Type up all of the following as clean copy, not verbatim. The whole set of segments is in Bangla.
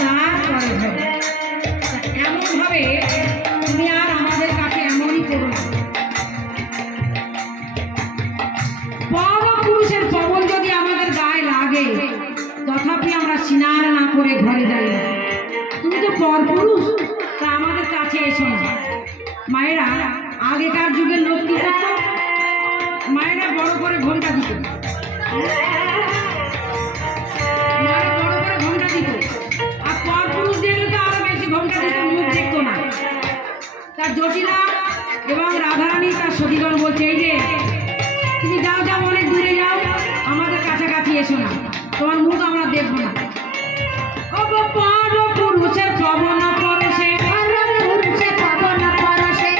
তারপরে এমনভাবে তুমি আর আমাদের কাছে এমনই করো না। পরপুরুষের পবন যদি আমাদের গায়ে লাগে তথাপি আমরা স্নান না করে ঘরে যাই না। তুমি তো পরপুরুষ, তা আমাদের কাছে এসো না। মায়েরা আগেকার যুগের লোক কি করতো, মায়েরা বড় করে ঘন্টা দিত, বড় করে ঘন্টা দিত। আর পরপুরুষদের তো আরো বেশি ঘন্টা দিত, মুখ দেখতো না। তার জটিলা এবং রাধারানী তার সতীগণ বলছে, এই যে তুমি যাও যাও, অনেক দূরে যাও, আমাদের কাছাকাছি এসো না, তোমার মুখ আমরা দেখবো না। ও পরপুরুষের পবন পরশে, পরপুরুষের পবন পরশে,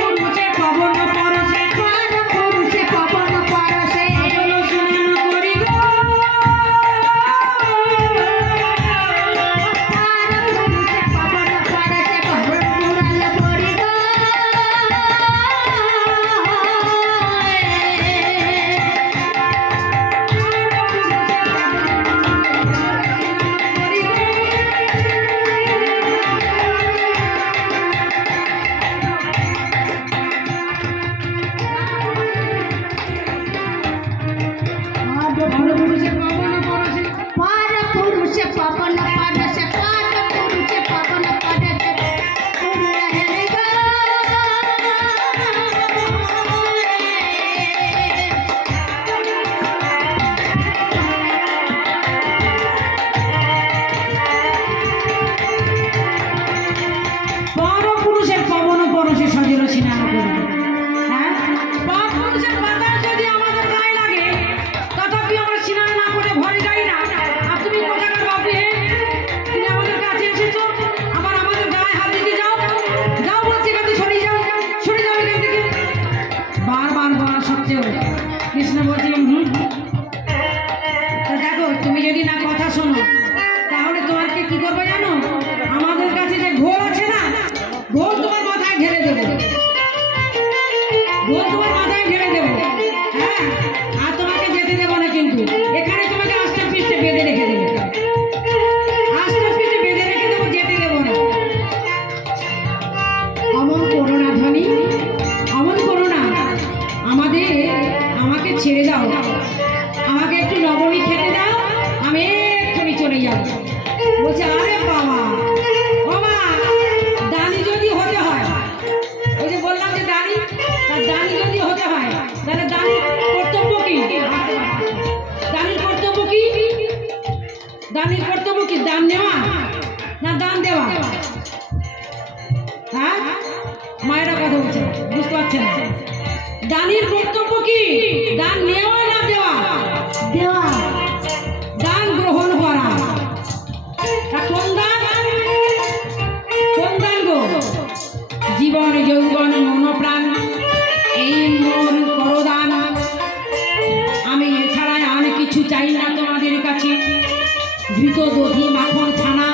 পুরুষের পবন পরশে, পরপুরুষের পবন পরশে, বলো শুনান করি গো, পরপুরুষের পবন পরশে, পরপুরাল করি গো। পরপুরুষের পবন পরশে, পরপুরুষের পবন পরশে, পরপুরুষের পবন পরশে, পুরুষের গো। পরপুরুষের পবন পরশে সজল স্নান করবে। হ্যাঁ, পরপুরুষের বাতাস যদি আমাদের গায়ে লাগে তথাপি আমরা স্নান না করে ঘরে যাই না। আর তুমি কোথাকার বাপি হে, তুমি আমাদের কাছে এসেছো, আবার আমাদের গায়ে হাত দিতে যাও, যাও বলছি এখান থেকে সরে যাও, সরে যাও এখান থেকে। বারবার বলা সত্ত্বেও কৃষ্ণ বলছে তা দেখো, তুমি যদি না কথা শোনো তাহলে তোমাকে কি করবে জানো, আমাদের কাছে যে ঘোল আছে না, ঘোল তোমার মাথায় ঢেলে দেবো, ঘোল তোমার মাথায় ঢেলে দেবো। হ্যাঁ, আর তোমাকে যেতে দেবো না, কিন্তু এখানে তোমাকে আস্তে পিষ্টে বেঁধে রেখে দেবো, আস্তে পিষ্টে বেঁধে রেখে দেবো, যেতে দেবো না। অমন করো না ধ্বনি, অমন করো না, আমাকে ছেড়ে দাও, আমাকে একটু লবণী খেতে দাও, আমি এক্ষুনি চলে যাবো। বলছে আরে বাবা, ও মা, দানি যদি হতে হয়, ওই যে বললাম যে দানি, তার দানি যদি হতে হয় তাহলে দানির কর্তব্য কি, দানির কর্তব্য কি, দানির কর্তব্য কি, দান নেওয়া না দান দেওয়া? হ্যাঁ, মায়েরা কথা বলছে, বুঝতে পারছেন না। দানির কর্তব্য কি, দান নেওয়া না দেওয়া? দেওয়া, দান গ্রহণ করা। কোন দান, কোন দান গো? জীবন যৌবন মনোপ্রাণ এই মোর করদান, আমি এছাড়া আর কিছু চাই না তোমাদের কাছে। ধৃত দধি মাখন ছানা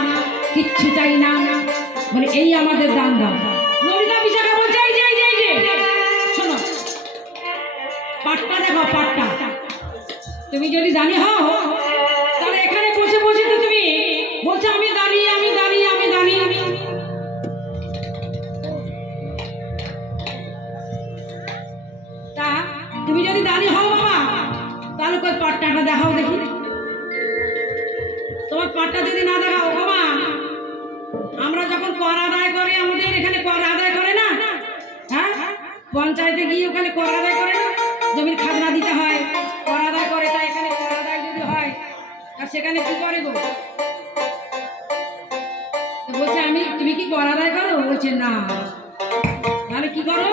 কিচ্ছু চাই না, মানে এই আমাদের দান দাও। নলিতা বিশাখা বলছে, এই যে শোনো, পাটটা দেখো, পাটটা। তুমি যদি দানি হও তাহলে এখানে বসে বসে তো তুমি বলছো আমি দানি, আমি দানি, আমি দানি। তা তুমি যদি দানি হও বাবা, তাহলে কই পাট্টাটা দেখাও দেখি। তোমার পাট্টা যদি না দেখাও বাবা, আমরা যখন কর আদায় করে, আমাদের এখানে কর আদায় করে না, হ্যাঁ, পঞ্চায়েতে গিয়ে ওখানে কর আদায় করে না, জমির খাজনা দিতে হয়, কর আদায় করে। তাই এখানে কর আদায় যদি হয়, আর সেখানে কি করে গো? বলছে তুমি কি কর আদায় করো? বলছে না। তাহলে কি করো?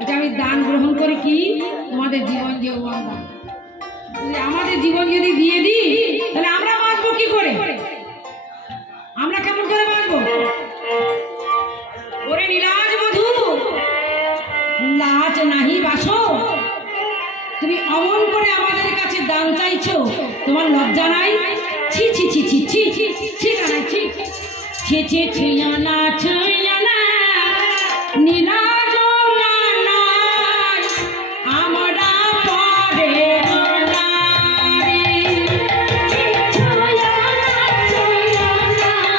এটা আমি দান গ্রহণ করি, কি তোমাদের জীবন যৌবন দান। আমাদের জীবন যদি দিয়ে দিই তাহলে আমরা বাঁচবো কি করে, আমরা কেমন করে বাঁচবো? ওরে নীলাজ মধু, লাজ নাহি বাসো, তুমি অমন করে আমাদের কাছে দান চাইছো, তোমার লজ্জা নাই? ছি ছি ছি ছি ছি ছি ছি ছি ছি ছি ছিয়ানা ছিয়ানা নীলাজ নানাই আমরা পরে নারী ছিয়ানা ছিয়ানা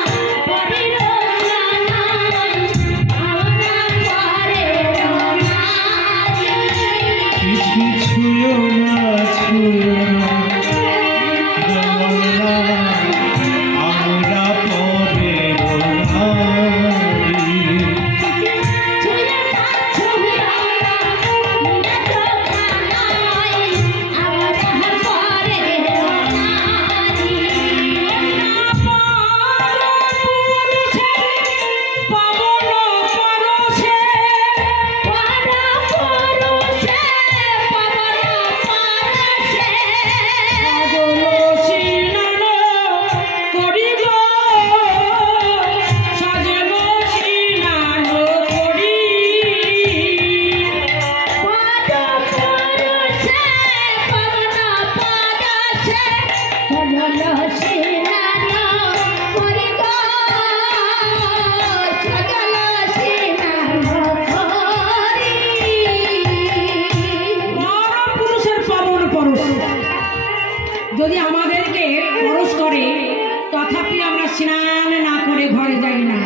স্নান না করে ঘরে যাই না।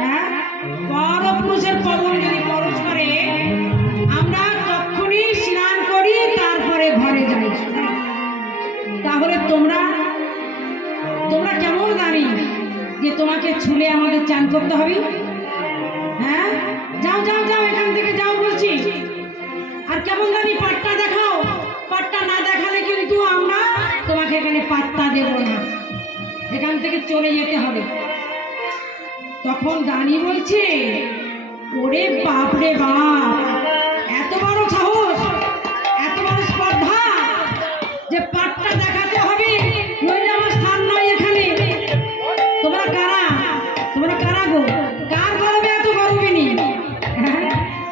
হ্যাঁ, পরপুরুষের পবন যদি পরশ করে আমরা তখনই স্নান করি, তারপরে ঘরে যাই। তাহলে তোমরা তোমরা কেমন জানি যে তোমাকে ছুলে আমাদের চান করতে হবে? হ্যাঁ, যাও যাও যাও, এখান থেকে যাও বলছি। আর কেমন জানি পাট্টা দেখাও, পাট্টা না দেখালে কিন্তু আমরা তোমাকে এখানে পাত্তা দেব না, এখান থেকে চলে যেতে হবে। তখন দানি বলছে, ওরে বাপ রে বাপ, এত বড় সাহস, এত বড় স্পর্ধা যে পাট্টা দেখাতে হবে, নইলে আমার স্থান নয় এখানে। তোমরা কারা? তোমরা কারা গো? কার গর্বে এত গর্বিনী? হ্যাঁ,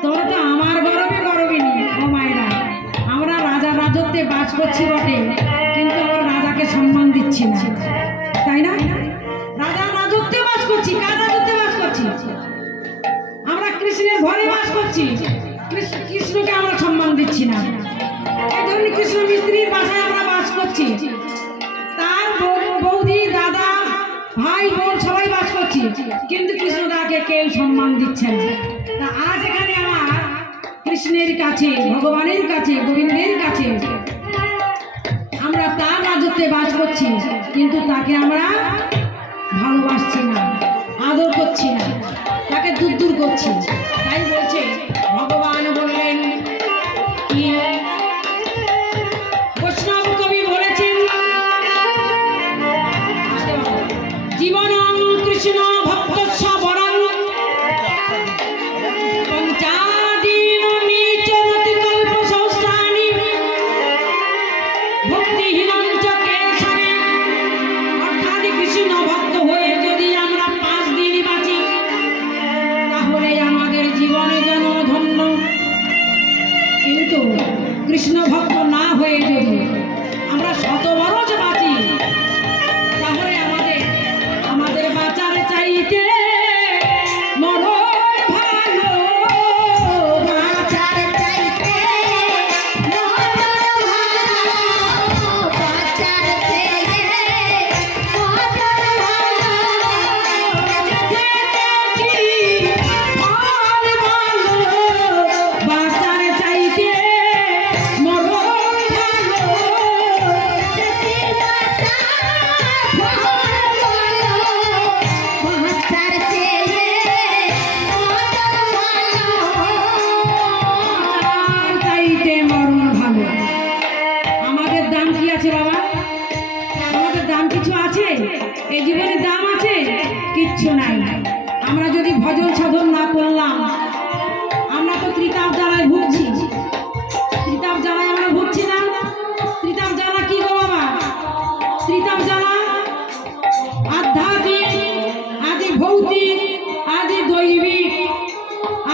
তোমরা তো আমার গর্বে গর্বিনী। ও মায়েরা, আমরা রাজার রাজত্বে বাস করছি বটে, কিন্তু আমরা রাজাকে সম্মান দিচ্ছি না, তাই না? রাজার রাজত্বে বাস করছি, কার রাজত্বে বাস করছি? আমরা কৃষ্ণের ঘরে বাস করছি, কৃষ্ণকে আমরা সম্মান দিচ্ছি না। এই ধরনের কৃষ্ণ মিস্ত্রির বাসায় আমরা বাস করছি, তার বৌদি, দাদা, ভাই, বোন সবাই বাস করছি, কিন্তু কৃষ্ণদাকে কেউ সম্মান দিচ্ছে না। তা আজ এখানে আমার কৃষ্ণের কাছে, ভগবানের কাছে, গোবিন্দের কাছে আমরা তার রাজত্বে বাস করছি, কিন্তু তাকে আমরা ভালোবাসছি না, আদর করছি না, তাকে দূর দূর করছি। তাই বলছে, ভগবান বললেন কি, বৈষ্ণব কবি বলেছেন, জীবনং কৃষ্ণ ভক্তস্য বরং পঞ্চাদীন নিচরতি কল্প সহস্রাণি ভক্তিহীনং চ কেশবে। অর্থাৎ কৃষ্ণ ভক্ত হয়ে যদি আমরা 5 দিন বাঁচি, তাহলে আমাদের জীবনে যেন ধন্য। কিন্তু কৃষ্ণ ভক্ত না হয়ে যদি আমরা 100 বছর বাঁচি, তাহলে আমাদের বাঁচার চাইতে মরণ ভালো, বাঁচার চাইতে মরণ ভালো, বাঁচার চাইতে মরণ ভালো, যেতে কি ফল ভালো, বাঁচার চাইতে মরণ ভালো, যেতে বাঁচা ফল ভালো, বাঁচার চেয়ে মরণ ভালো, চাইতে মরণ ভালো। আমাদের দাম কি আছে বাবা? আমাদের দাম কিছু আছে? এই জীবনে দাম আছে? কিচ্ছু নাই। আমরা যদি ভজন সাধন না করলাম, আমরা তো ত্রিতাপ জ্বালায় ভুগছি। ত্রিতাপ জ্বালায় আমরা ভুগছি না? ত্রিতাপ জ্বালা কি গো বাবা? ত্রিতাপ জ্বালা আধ্যাত্মিক, আদি ভৌতিক, আদি দৈবিক।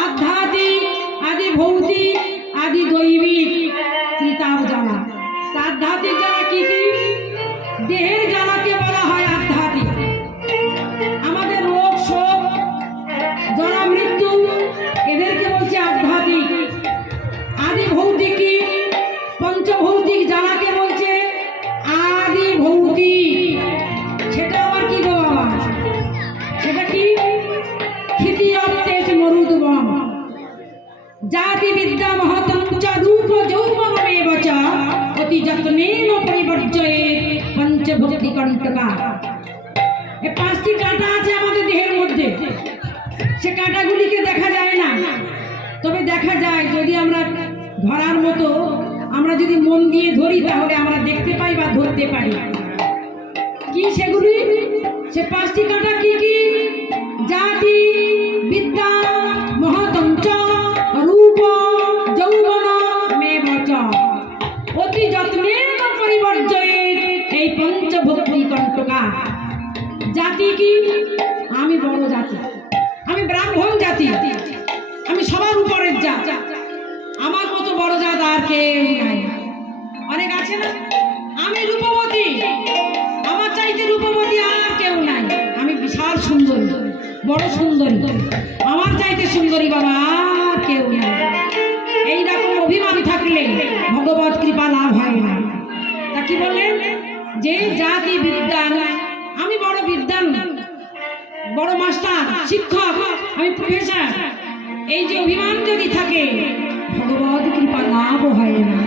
আধ্যাত্মিক, আদি ভৌতিক, আদি দৈবিক ত্রিতাপ জ্বালা। তা আধ্যাত্মিক জ্বালা কি কি? দেহের জ্বালাকে বলা হয় আধ্যাত্মিক। আমাদের রোগ শোক, জরা মৃত্যু, এদেরকে বলছে আধ্যাত্মিক। আদি ভৌতিক কি? পঞ্চভৌতিক জ্বালাকে বলছে আদি ভৌতিক। সেটা আবার কি গো বাবা? সেটা কি? ক্ষিতিয়ত্তেষ মরুদ্বম জাতি বিদ্যা মহতং চ রূপ যৌবনমেব চ অতি যত্নেন পরিবর্জয়েৎ পঞ্চভক্তি কণ্টকা। এই 5টি কাঁটা আছে আমাদের দেহের মধ্যে। সে কাঁটাগুলিকে দেখা যায় না, তবে দেখা যায় যদি আমরা ধরার মতো, আমরা যদি মন দিয়ে ধরি, তাহলে আমরা দেখতে পাই বা ধরতে পারি। কি সেগুলি? সে 5টি কাঁটা কি কি? জাতি বিদ্যা মহতং চ রূপ যৌবনমেব চ অতি যত্নেন পরিবর্জয়েৎ। এই পঞ্চভক্তি কণ্টকা। জাতি কি? আমি বড় জাতি, আমি ব্রাহ্মণ জাতি, আমি সবার উপরের জাত, আমার মতো বড় জাত আর কেউ নাই। অনেক আছে না? আমি রূপবতী, আমার চাইতে রূপবতী আর কেউ নাই। আমি বিশাল সুন্দরী, বড় সুন্দরী, আমার চাইতে সুন্দরী বাবা আর কেউ নাই। এইরকম অভিমান থাকলে ভগবত কৃপা লাভ হয় না। তা কি বললেন? যে জাতি বিদ্যান, আমি বড় বিদ্যান, বড় মাস্টার, শিক্ষক, আমি প্রফেসর, এই যে অভিমান যদি থাকে ভগবত কৃপা লাভ হয় না।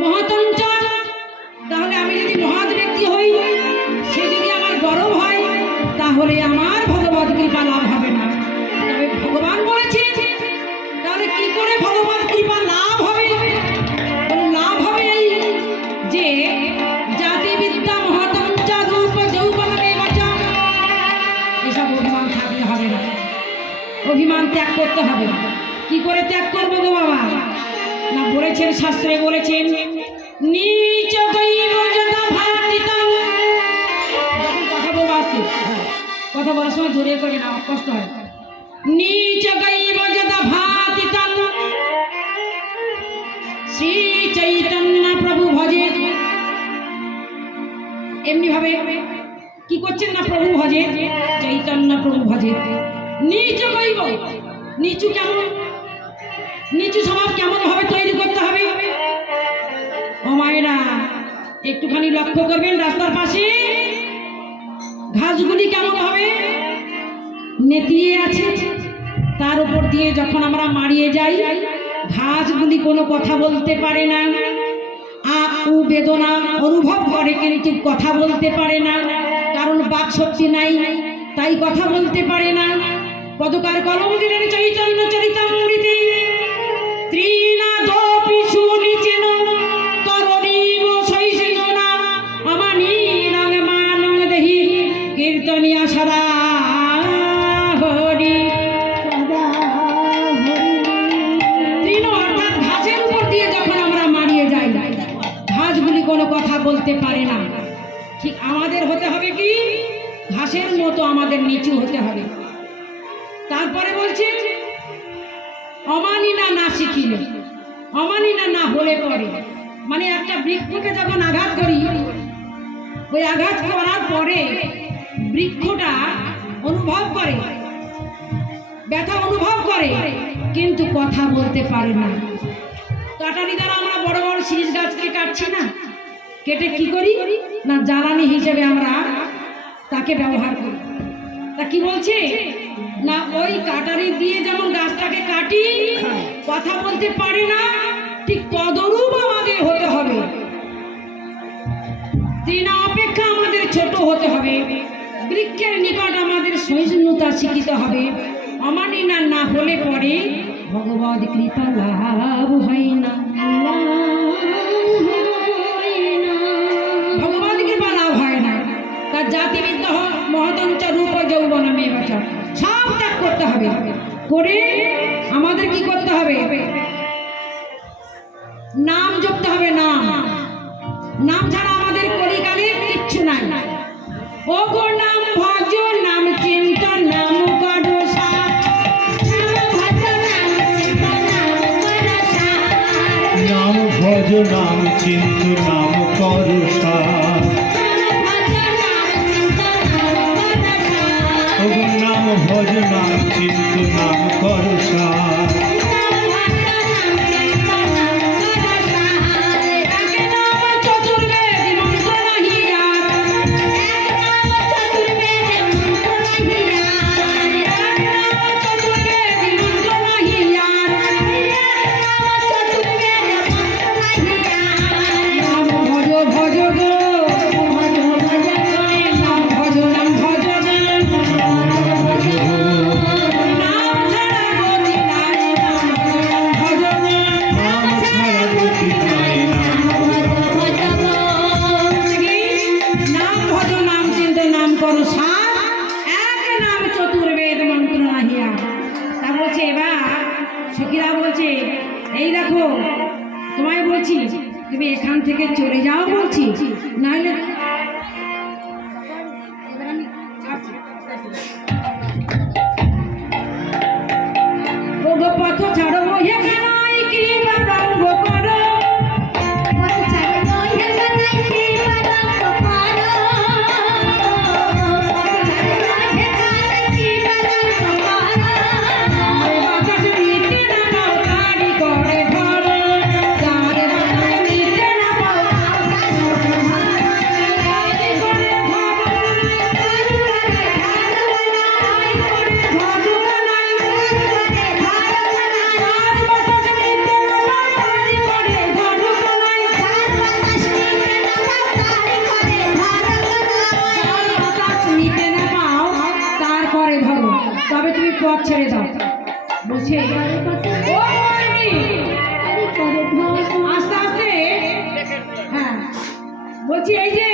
মহতঞ্চল, তাহলে আমি যদি মহৎ ব্যক্তি হই, সে যদি আমার গরব হয়, তাহলে আমার ভগবত কৃপা লাভ হবে না। তবে ভগবান বলেছে, তাহলে কি করে ভগবত কৃপা লাভ হবে? লাভ হবে এই যে জাতি বিদ্যা মহতঞ্চ রূপ যৌবনে বাঁচা, এসব অভিমান থাকলে হবে না। অভিমান ত্যাগ করতে হবে। কি করে ত্যাগ করবো গো বাবা? না বলেছেন, শাস্ত্রে বলেছেন, নীচ দৈব যথা ভাতিতং। কথা বলবো আস্তে, কথা বলার সময় জোরে করবে না, কষ্ট হয়। নীচ দৈব যথা ভাতিতং শ্রী চৈতন্য প্রভু ভজে। এমনি ভাবে কি করছেন না, প্রভু ভজে, চৈতন্য প্রভু ভজে। নিচ দৈব, নিচু কেমন, নিচু স্বভাব কেমন ভাবে তৈরি করতে হবে? ও মায়েরা একটুখানি লক্ষ্য করবেন, রাস্তার পাশে ঘাসগুলি কেমন হবে নেতিয়ে আছে, তার উপর দিয়ে যখন আমরা মারিয়ে যাই, ঘাসগুলি কোনো কথা বলতে পারে না, উ বেদনা অনুভব করে কিন্তু কথা বলতে পারে না, কারণ বাক শক্তি নাই, তাই কথা বলতে পারে না। পদকার কলম দিলেন চৈতন্য চরিতামৃতে, ত্রিনাদপি সুনিচেন তরণীব শৈশিনা আমানি রং মানং দেহি কীর্তনিয়া সদা হরি। তৃণ অর্থাৎ ঘাসের উপর দিয়ে যখন আমরা মারিয়ে যাই, ঘাসগুলি কোনো কথা বলতে পারে না। ঠিক আমাদের হতে হবে কি, ঘাসের মতো আমাদের নিচু হতে হবে। তারপরে বলছে অমানিনা না শিখিলে, অমানিনা না হলে পরে, মানে একটা বৃক্ষকে যখন আঘাত করি, ওই আঘাত করার পরে বৃক্ষটা অনুভব করে, ব্যথা অনুভব করে, কিন্তু কথা বলতে পারে না। কাটারি দ্বারা আমরা বড় বড় শীষ গাছকে কাটছি না, কেটে কি করি না, জ্বালানি হিসেবে আমরা তাকে ব্যবহার করি। তা কি বলছে না, ওই কাটারি দিয়ে যেমন গাছটাকে কাটি, কথা বলতে পারে না, ঠিক তদরূপ আমাদের হতে হবে। তৃণ অপেক্ষা আমাদের ছোট হতে হবে, বৃক্ষের নিকট আমাদের সহিষ্ণুতা শিখিতে হবে। অমানিনা না হলে পরে ভগবত কৃপা লাভ হয় না, ভগবত কৃপা লাভ হয় না। তার জাতিবিদ্যা মহতঞ্চ রূপ যৌবনে বাঁচা, সব ত্যাগ করতে হবে। করে আমাদের কি করতে হবে? নাম জপতে হবে। নাম, নাম ছাড়া আমাদের কলিকালে কিচ্ছু নাই। ও গো নাম ভজ, নাম চিন্তন, নাম করো সার, নাম ভজ নাম চিন্ত নাম করো সার, নাম ভজ নাম চিন্ত নাম করো সার। সখীরা বলছে, এই দেখো তোমায় বলছি তুমি এখান থেকে চলে যাও বলছি, নাহলে পথ ছাড়ো কি রঙ্গ করো, তবে তুমি পথ ছেড়ে দাও। বলছে ও মহারানী, আস্তে আস্তে, হ্যাঁ বলছি এই যে